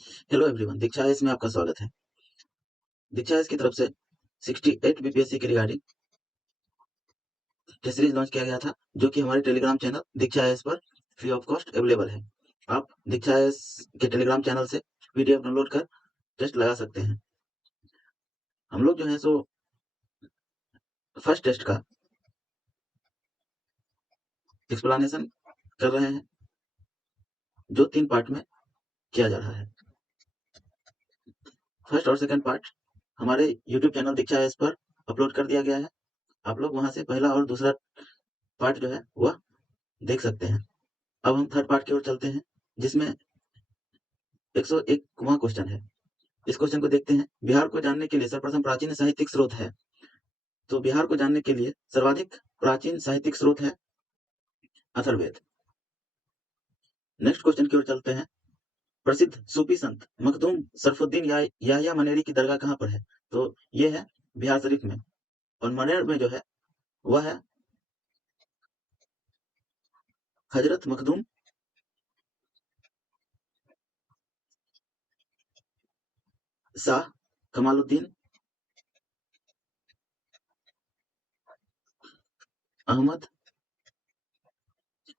Hello everyone, दीक्षा IAS में आपका स्वागत है। दीक्षा आईएएस की तरफ से 68 बीपीएससी के रिगार्डिंग टेस्ट सीरीज लॉन्च किया गया था, जो कि हमारे टेलीग्राम चैनल दीक्षा आईएएस पर फ्री ऑफ कॉस्ट अवेलेबल है। आप दीक्षा आईएएस के टेलीग्राम चैनल से पीडीएफ डाउनलोड कर टेस्ट लगा सकते हैं। हम लोग जो है सो फर्स्ट टेस्ट का एक्सप्लेनेशन कर रहे हैं, जो 3 पार्ट में किया जा रहा है। फर्स्ट और सेकंड पार्ट हमारे यूट्यूब चैनल दीक्षा आईएएस पर अपलोड कर दिया गया है। आप लोग वहां से पहला और दूसरा पार्ट जो है वह देख सकते हैं। अब हम थर्ड पार्ट की ओर चलते हैं, जिसमें 101वां क्वेश्चन है। इस क्वेश्चन को देखते हैं। बिहार को जानने के लिए सर्वप्रथम प्राचीन साहित्यिक स्रोत है। तो बिहार को जानने के लिए सर्वाधिक प्राचीन साहित्यिक स्रोत है अथर्ववेद। नेक्स्ट क्वेश्चन की ओर चलते हैं। प्रसिद्ध सूफी संत मखदूम सरफुद्दीन याहिया मनेरी की दरगाह कहाँ पर है? तो ये है बिहार शरीफ में, और मनेर में जो है वह है हजरत मखदूम शाह कमालुद्दीन अहमद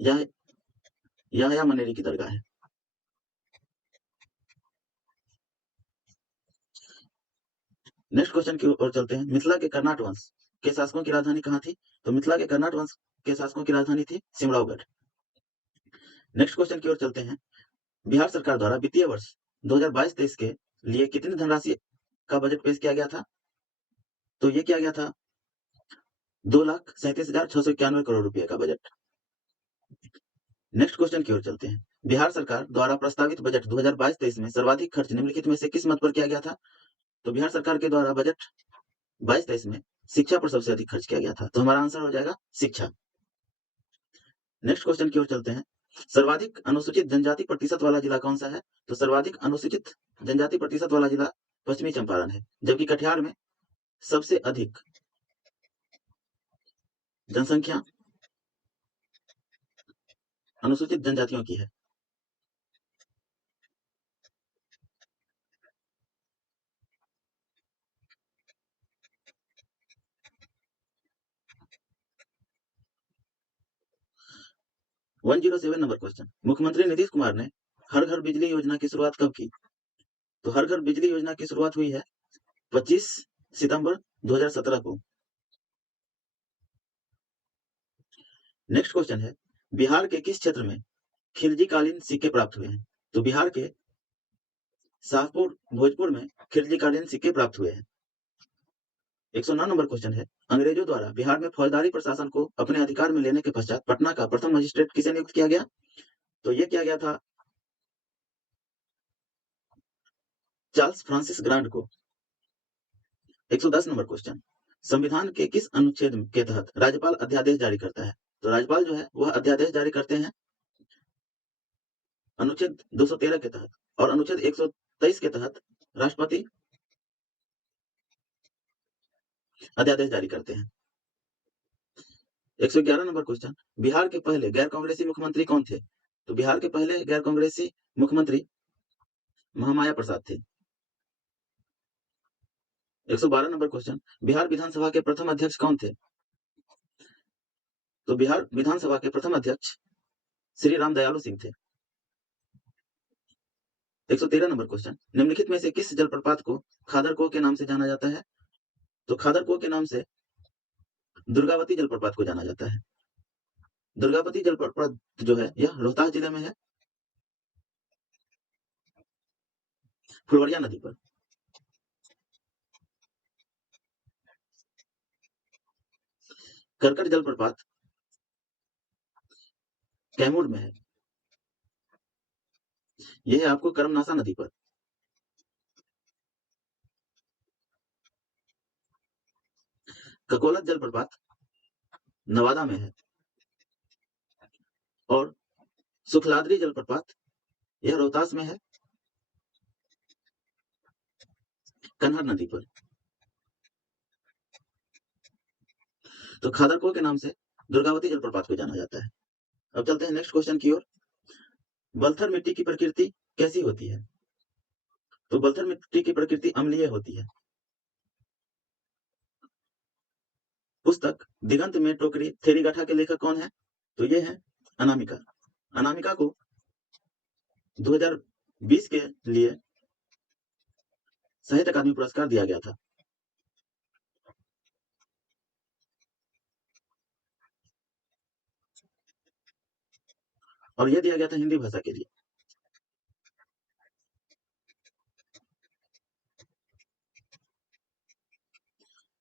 याहिया मनेरी की दरगाह है। नेक्स्ट क्वेश्चन की ओर चलते हैं। मिथिला के कर्नाट वंश के शासकों की राजधानी कहाँ थी? तो मिथिला के कर्नाट वंश के शासकों की राजधानी थी सिमरावगढ़। नेक्स्ट क्वेश्चन की ओर चलते हैं। बिहार सरकार द्वारा वित्तीय वर्ष 2022-23 के लिए कितनी धनराशि का बजट पेश किया गया था? तो ये किया गया था 2,37,691 करोड़ रुपए का बजट। नेक्स्ट क्वेश्चन की ओर चलते हैं। बिहार सरकार द्वारा प्रस्तावित बजट 2022-23 में सर्वाधिक खर्च निम्नलिखित में से किस मद पर किया गया था? तो बिहार सरकार के द्वारा बजट 22-23 में शिक्षा पर सबसे अधिक खर्च किया गया था। तो हमारा आंसर हो जाएगा शिक्षा। नेक्स्ट क्वेश्चन की ओर चलते हैं। सर्वाधिक अनुसूचित जनजाति प्रतिशत वाला जिला कौन सा है? तो सर्वाधिक अनुसूचित जनजाति प्रतिशत वाला जिला पश्चिमी चंपारण है, जबकि कटिहार में सबसे अधिक जनसंख्या अनुसूचित जनजातियों की है। One 107 number question. मुख्यमंत्री नीतीश कुमार ने हर घर बिजली योजना की शुरुआत कब की? तो हर घर बिजली योजना की शुरुआत हुई है 25 सितंबर 2017 को। नेक्स्ट क्वेश्चन है। बिहार के किस क्षेत्र में खिलजी कालीन सिक्के प्राप्त हुए हैं? तो बिहार के शाहपुर भोजपुर में खिलजी कालीन सिक्के प्राप्त हुए हैं। 109 नंबर क्वेश्चन है। अंग्रेजों द्वारा बिहार में फौजदारी प्रशासन को अपने अधिकार में लेने के पश्चात पटना का प्रथम मजिस्ट्रेट किसे नियुक्त किया गया? तो यह किया गया था चार्ल्स फ्रांसिस ग्रांट को। 110 नंबर क्वेश्चन। संविधान के किस अनुच्छेद के तहत राज्यपाल अध्यादेश जारी करता है? तो राज्यपाल जो है वह अध्यादेश जारी करते हैं अनुच्छेद 213 के तहत, और अनुच्छेद 123 के तहत राष्ट्रपति अध्यादेश जारी करते हैं। 111 नंबर क्वेश्चन। बिहार के पहले गैर कांग्रेसी मुख्यमंत्री कौन थे? तो बिहार के पहले गैर कांग्रेसी मुख्यमंत्री महामाया प्रसाद थे। 112 नंबर क्वेश्चन। बिहार विधानसभा के प्रथम अध्यक्ष कौन थे? तो बिहार विधानसभा के प्रथम अध्यक्ष श्री राम दयालु सिंह थे। 113 नंबर क्वेश्चन। निम्नलिखित में से किस जलप्रपात को खादरकुआं के नाम से जाना जाता है? तो खादरकुआं के नाम से दुर्गावती जलप्रपात को जाना जाता है। दुर्गावती जलप्रपात जो है यह रोहतास जिले में है, फुलवरिया नदी पर। करकट जलप्रपात कैमूर में है, यह है आपको कर्मनासा नदी पर। ककोलत जलप्रपात नवादा में है, और सुखलाद्री जलप्रपात यह रोहतास में है, कन्हर नदी पर। तो खादरकुआं के नाम से दुर्गावती जलप्रपात को जाना जाता है। अब चलते हैं नेक्स्ट क्वेश्चन की ओर। बलथर मिट्टी की प्रकृति कैसी होती है? तो बलथल मिट्टी की प्रकृति अम्लीय होती है। पुस्तक दिगंत में टोकरी थेरीगाथा के लेखक कौन है? तो ये है अनामिका। अनामिका को 2020 के लिए साहित्य अकादमी पुरस्कार दिया गया था। और यह दिया गया था हिंदी भाषा के लिए।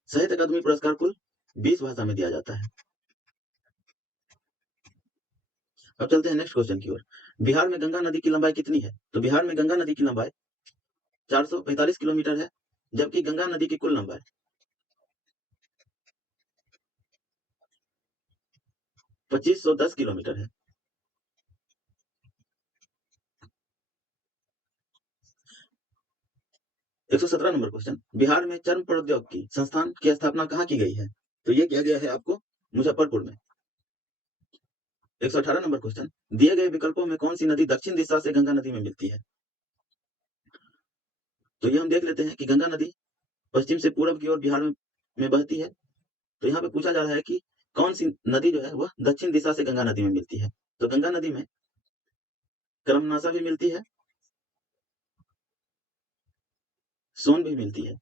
साहित्य अकादमी पुरस्कार कुल 20 भाषा में दिया जाता है। अब चलते हैं नेक्स्ट क्वेश्चन की ओर। बिहार में गंगा नदी की लंबाई कितनी है? तो बिहार में गंगा नदी की लंबाई 445 किलोमीटर है, जबकि गंगा नदी की कुल लंबाई 2510 किलोमीटर है। 117 नंबर क्वेश्चन। बिहार में चर्म प्रौद्योगिकी संस्थान की स्थापना कहाँ की गई है? तो ये किया गया है आपको मुजफ्फरपुर में। 118 नंबर क्वेश्चन। दिए गए विकल्पों में कौन सी नदी दक्षिण दिशा से गंगा नदी में मिलती है? तो ये हम देख लेते हैं कि गंगा नदी पश्चिम से पूर्व की ओर बिहार में बहती है। तो यहाँ पे पूछा जा रहा है कि कौन सी नदी जो है वह दक्षिण दिशा से गंगा नदी में मिलती है। तो गंगा नदी में कर्मनाशा भी मिलती है, सोन भी मिलती है।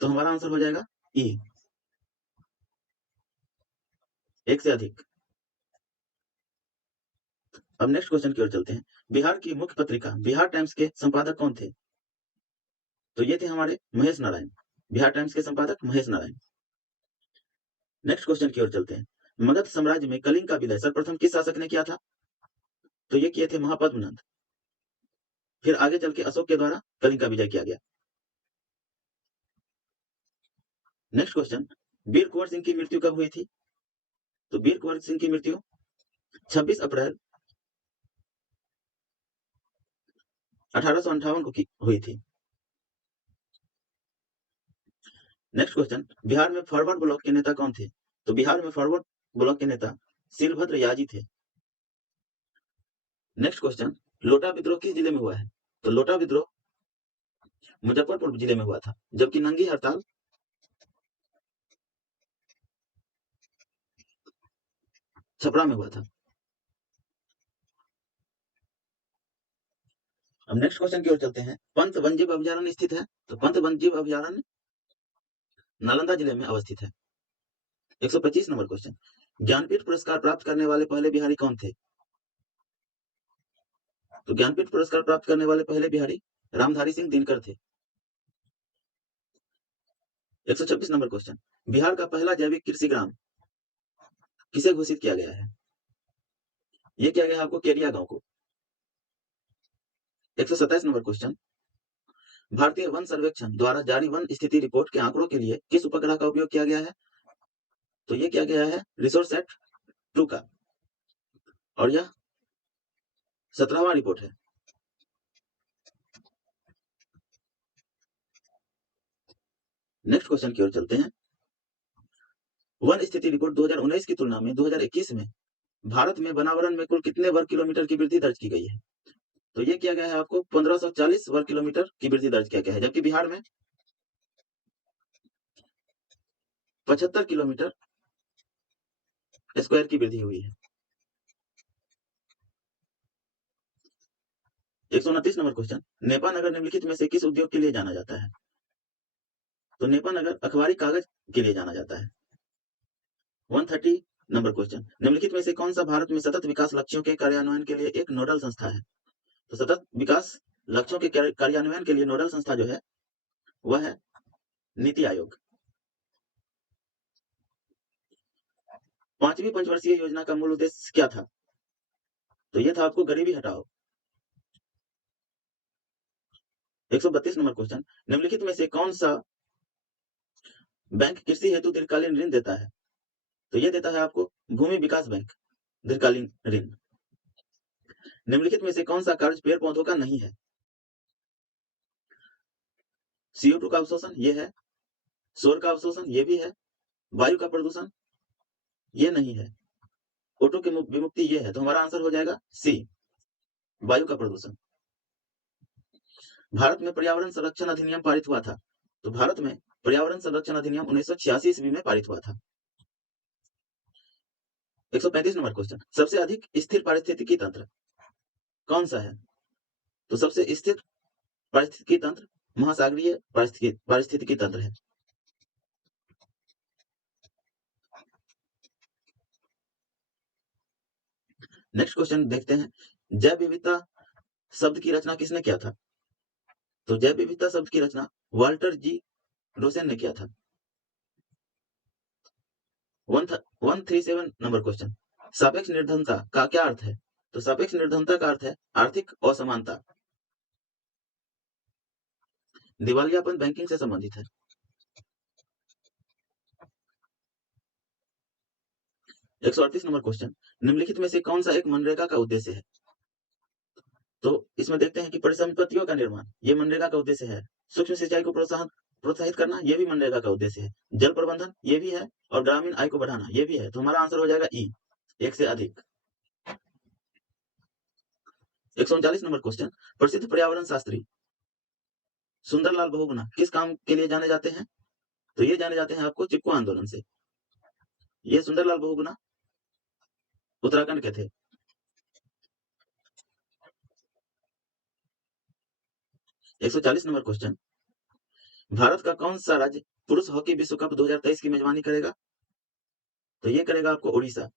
तो हमारा आंसर हो जाएगा ई, एक से अधिक। अब नेक्स्ट क्वेश्चन की ओर चलते हैं। बिहार की मुख्य पत्रिका बिहार टाइम्स के संपादक कौन थे? तो ये थे हमारे महेश नारायण। बिहार टाइम्स के संपादक महेश नारायण। नेक्स्ट क्वेश्चन की ओर चलते हैं। मगध साम्राज्य में कलिंग का विलय सर्वप्रथम किस शासक ने किया था? तो ये किए थे महापद्मनंद। फिर आगे चल के अशोक के द्वारा कलिंग का विजय किया गया। Next question. वीर कुंवर सिंह की मृत्यु कब हुई थी? तो वीर कुंवर सिंह की मृत्यु 26 अप्रैल 1858 को हुई थी। Next question. बिहार में फॉरवर्ड ब्लॉक के नेता कौन थे? तो बिहार में फॉरवर्ड ब्लॉक के नेता शिलभद्र याजी थे। Next question. लोटा विद्रोह किस जिले में हुआ है? तो लोटा विद्रोह मुजफ्फरपुर जिले में हुआ था, जबकि नंगी हड़ताल छपरा में हुआ था। अब नेक्स्ट क्वेश्चन की ओर चलते हैं। पंत वन्यजीव अभयारण्य स्थित है? तो पंत वन्यजीव अभयारण्य नालंदा जिले में अवस्थित है। 125 नंबर क्वेश्चन। ज्ञानपीठ पुरस्कार प्राप्त करने वाले पहले बिहारी कौन थे? तो ज्ञानपीठ पुरस्कार प्राप्त करने वाले पहले बिहारी रामधारी सिंह दिनकर थे। 126 नंबर क्वेश्चन। बिहार का पहला जैविक कृषि ग्राम किसे घोषित किया गया है? ये किया गया है आपको केरिया गांव को। 127 नंबर क्वेश्चन। भारतीय वन सर्वेक्षण द्वारा जारी वन स्थिति रिपोर्ट के आंकड़ों के लिए किस उपग्रह का उपयोग किया गया है? तो ये किया गया है रिसोर्सेट 2 का, और यह 17वां रिपोर्ट है। नेक्स्ट क्वेश्चन की ओर चलते हैं। वन स्थिति रिपोर्ट 2019 की तुलना में 2021 में भारत में वनावरण में कुल कितने वर्ग किलोमीटर की वृद्धि दर्ज की गई है? तो ये किया गया है आपको 1540 वर्ग किलोमीटर की वृद्धि दर्ज किया गया है, जबकि बिहार में 75 किलोमीटर स्क्वायर की वृद्धि हुई है। 129 नंबर क्वेश्चन। नेपा नगर निम्नलिखित में से किस उद्योग के लिए जाना जाता है? तो नेपा नगर अखबारी कागज के लिए जाना जाता है। 130 नंबर क्वेश्चन। निम्नलिखित में से कौन सा भारत में सतत विकास लक्ष्यों के कार्यान्वयन के लिए एक नोडल संस्था है? तो सतत विकास लक्ष्यों के कार्यान्वयन के लिए नोडल संस्था जो है वह है नीति आयोग। 5वीं पंचवर्षीय योजना का मूल उद्देश्य क्या था? तो यह था आपको गरीबी हटाओ। 132 नंबर क्वेश्चन। निम्नलिखित में से कौन सा बैंक कृषि हेतु दीर्घकालीन ऋण देता है? तो यह देता है आपको भूमि विकास बैंक दीर्घकालीन ऋण। निम्नलिखित में से कौन सा कार्य पेड़ पौधों का नहीं है? CO2 का अवशोषण ये है, सौर का अवशोषण ये भी है, वायु का प्रदूषण ये नहीं है, ऑटो की विमुक्ति ये है। तो हमारा आंसर हो जाएगा सी, वायु का प्रदूषण। भारत में पर्यावरण संरक्षण अधिनियम पारित हुआ था? तो भारत में पर्यावरण संरक्षण अधिनियम 1986 ईस्वी में पारित हुआ था। 135 नंबर क्वेश्चन, सबसे अधिक स्थिर पारिस्थितिकी तंत्र कौन सा है? तो सबसे स्थिर पारिस्थितिकी तंत्र महासागरीय पारिस्थितिकी तंत्र है। नेक्स्ट क्वेश्चन देखते हैं, जैव विविधता शब्द की रचना किसने किया था? तो जैव विविधता शब्द की रचना वाल्टर जी रोसेन ने किया था। 137 नंबर क्वेश्चन, सापेक्ष निर्धनता का क्या अर्थ है? तो सापेक्ष निर्धनता का अर्थ है आर्थिक असमानता। दिवालियापन बैंकिंग से संबंधित है। 138 नंबर क्वेश्चन, निम्नलिखित में से कौन सा एक मनरेगा का उद्देश्य है? तो इसमें देखते हैं कि परिसंपत्तियों का निर्माण ये मनरेगा का उद्देश्य है। सूक्ष्म सिंचाई को प्रोत्साहित करना ये भी मनरेगा का उद्देश्य है। जल प्रबंधन ये भी है और ग्रामीण आय को बढ़ाना ये भी है। तो हमारा आंसर हो जाएगा ई, एक से अधिक। 139 नंबर क्वेश्चन, प्रसिद्ध पर्यावरण शास्त्री सुंदरलाल बहुगुणा किस काम के लिए जाने जाते हैं? तो ये जाने जाते हैं आपको चिपको आंदोलन से। ये सुंदरलाल बहुगुणा उत्तराखंड के थे। 140 नंबर क्वेश्चन, भारत का कौन सा राज्य पुरुष हॉकी विश्व कप 2023 की मेजबानी करेगा? तो ये करेगा आपको उड़ीसा।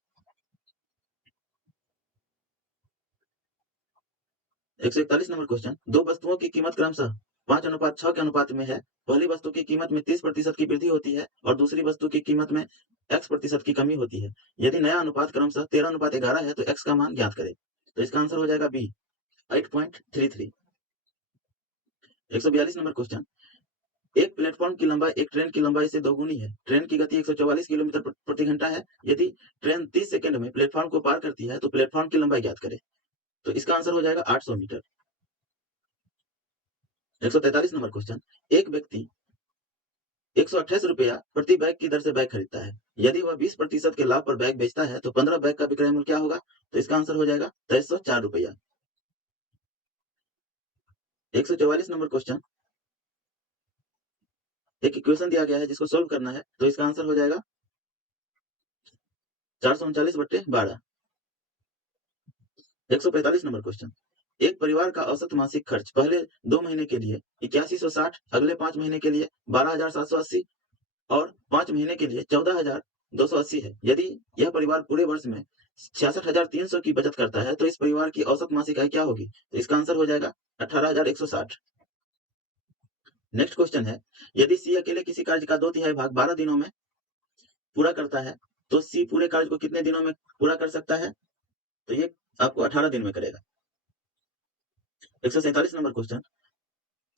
141 नंबर क्वेश्चन, दो वस्तुओं की कीमत क्रमशः 5:6 के अनुपात में है। पहली वस्तु की कीमत में 30% की वृद्धि होती है और दूसरी वस्तु की कीमत में x% की कमी होती है। यदि नया अनुपात क्रमशः 13:11 है तो x का मान ज्ञात करें। तो इसका आंसर हो जाएगा बी, 8.33। 142 नंबर क्वेश्चन, एक प्लेटफॉर्म की लंबाई एक ट्रेन की लंबाई से दोगुनी है। ट्रेन की गति 144 किलोमीटर प्रति घंटा है। यदि ट्रेन 30 सेकंड में प्लेटफॉर्म को पार करती है तो प्लेटफॉर्म की लंबाई ज्ञात करें। तो इसका आंसर हो जाएगा 800 मीटर। 143 नंबर क्वेश्चन, एक व्यक्ति 128 रुपया प्रति बैग की दर से बैग खरीदता है। यदि वह 20% के लाभ पर बैग बेचता है तो 15 बैग का विक्रय मूल्य क्या होगा? तो इसका आंसर हो जाएगा 2304 रुपया। 144 नंबर क्वेश्चन, एक इक्वेशन दिया गया है जिसको सोल्व करना है। तो इसका आंसर हो जाएगा 439/12। 145 नंबर क्वेश्चन, एक परिवार का औसत मासिक खर्च पहले 2 महीने के लिए 8160, अगले 5 महीने के लिए 12780 और 5 महीने के लिए 14280 है। यदि यह परिवार पूरे वर्ष में 66,300 की बचत करता है तो इस परिवार की औसत मासिक आय क्या होगी? तो इसका आंसर हो जाएगा 18,160। नेक्स्ट क्वेश्चन है, यदि सी अकेले किसी कार्य का 2/3 भाग 12 दिनों में पूरा करता है तो सी पूरे कार्य को कितने दिनों में पूरा कर सकता है? तो ये आपको 18 दिन में करेगा। 147 नंबर क्वेश्चन,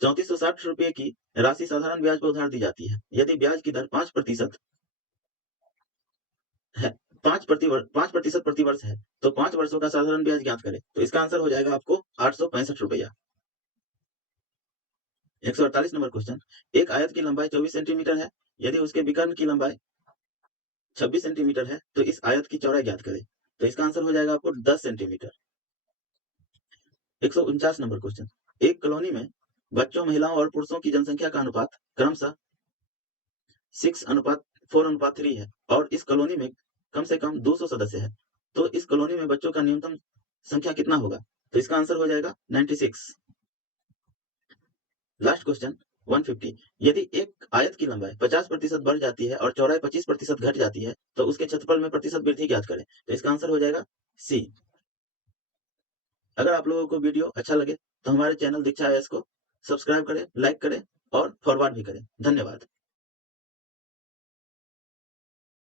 3460 रुपए की राशि साधारण ब्याज पर उधार दी जाती है। यदि ब्याज की दर 5% है, 5% प्रति वर्ष है तो 5 वर्षों का साधारण ब्याज ज्ञात करें। तो इसका आंसर हो जाएगा आपको 865 रुपया। 148 नंबर क्वेश्चन, एक आयत की लंबाई 24 सेंटीमीटर है। यदि उसके विकर्ण की लंबाई 26 सेंटीमीटर है तो इस आयत की चौड़ाई ज्ञात करें। तो इसका आंसर हो जाएगा आपको 10 सेंटीमीटर। 149 नंबर क्वेश्चन, एक कॉलोनी में बच्चों, महिलाओं और पुरुषों की जनसंख्या का अनुपात क्रमशः 6:4:3 है और इस कॉलोनी में कम से कम 200 सदस्य हैं। तो इस कॉलोनी में बच्चों का न्यूनतम संख्या कितना होगा? तो इसका आंसर हो जाएगा 96। लास्ट क्वेश्चन 150, यदि एक आयत की लंबाई 50% बढ़ जाती है और चौड़ाई 25% घट जाती है तो उसके क्षेत्रफल में प्रतिशत वृद्धि ज्ञात करें। तो इसका आंसर हो जाएगा सी। अगर आप लोगों को वीडियो अच्छा लगे तो हमारे चैनल दीक्षा आईएएस को सब्सक्राइब करें, लाइक करें और फॉरवर्ड भी करें। धन्यवाद।